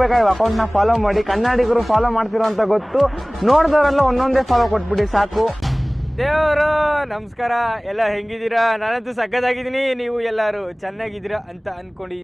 ಬೇಕಾಗಿ ಅಕೌಂಟ್ನ ಫಾಲೋ ಮಾಡಿ, ಕನ್ನಡಿಗರು ಫಾಲೋ ಮಾಡ್ತಿರೋ ಅಂತ ಗೊತ್ತು, ನೋಡಿದವರೆಲ್ಲ ಒಂದೊಂದೇ ಫಾಲೋ ಕೊಟ್ಬಿಡಿ ಸಾಕು. ದೇವರು ನಮಸ್ಕಾರ, ಎಲ್ಲ ಹೆಂಗಿದ್ದೀರಾ? ನಾನಂತೂ ಸಕ್ಕತ್ತಾಗಿದ್ದೀನಿ, ನೀವು ಎಲ್ಲರೂ ಚೆನ್ನಾಗಿದ್ದೀರಾ ಅಂತ ಅನ್ಕೊಂಡು